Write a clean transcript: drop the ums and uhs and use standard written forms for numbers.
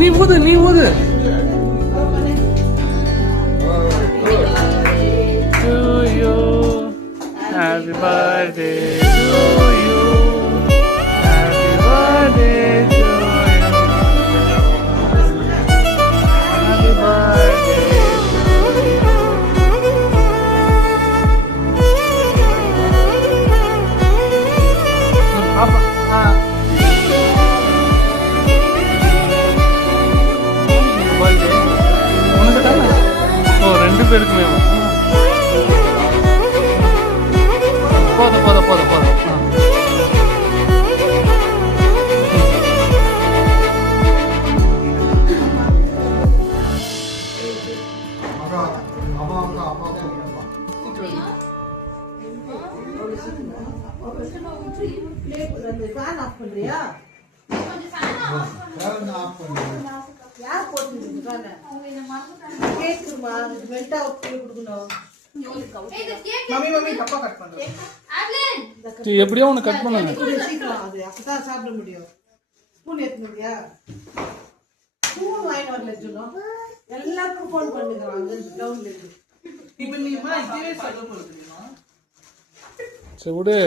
நீ ஊது to you. Happy birthday to you. Happy birthday to you. Happy birthday to you. Papa. உனக்கு தானே? ஓ, 2 பேருக்குமே போதும். எப்படியோ ஒன்று கட் பண்ணுங்க. அப்பதான் சாப்பிட முடியும். ஸ்பூன் ஏத்துறியா? ஸ்பூன் வாங்கிட்டு வரல சொல்லும். எல்லாருக்கும் ஃபோன் பண்ணுகிறாங்க கிரவுண்ட்ல இருந்து. இப்போ நீ இதே சொல்ல போறீங்களா? சரி விடு.